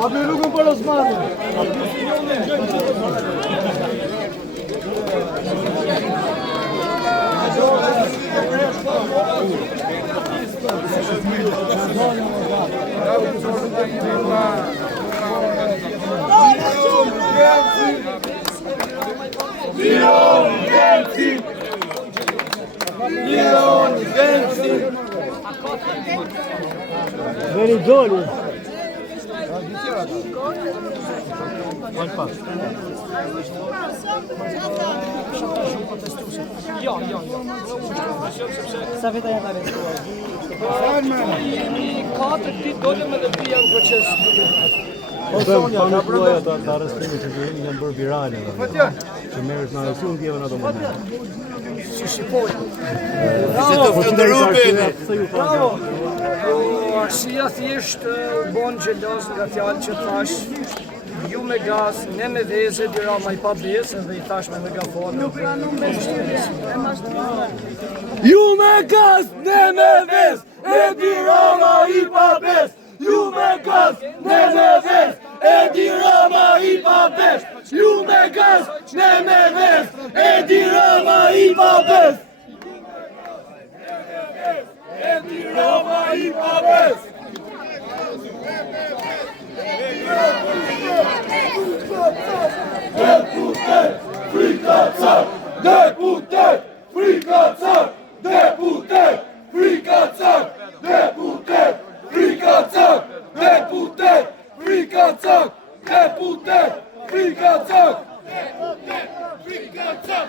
Abri rrugën për Osmanin. Very jolly. Sa vite janë arrestuar? 4 ditë dolëm edhe vi janë proces. Sonja, të arrestimit që vjen janë bërë virale. Që merret në arrestim ndjeven ato moment. Si shqipoj. Bravo. Arsia thjesht u bon gjeloz nga fjalë që thash ju me gaz, ne me veze, Dirama I pa besë dhe I thash me megafon. Ju me gaz, ne me ves, e Dirama I pa bes. Ju me gaz, ne me ves, e Dirama I pa bes. Ju me gaz, ne me ves, e Dirama I pa bes. E Dirama I pa bes. Deputet, frikacar! Deputet, frikacar! Deputet, frikacar! Deputet, frikacar! Deputet, frikacar! Deputet, frikacar! Deputet, frikacar!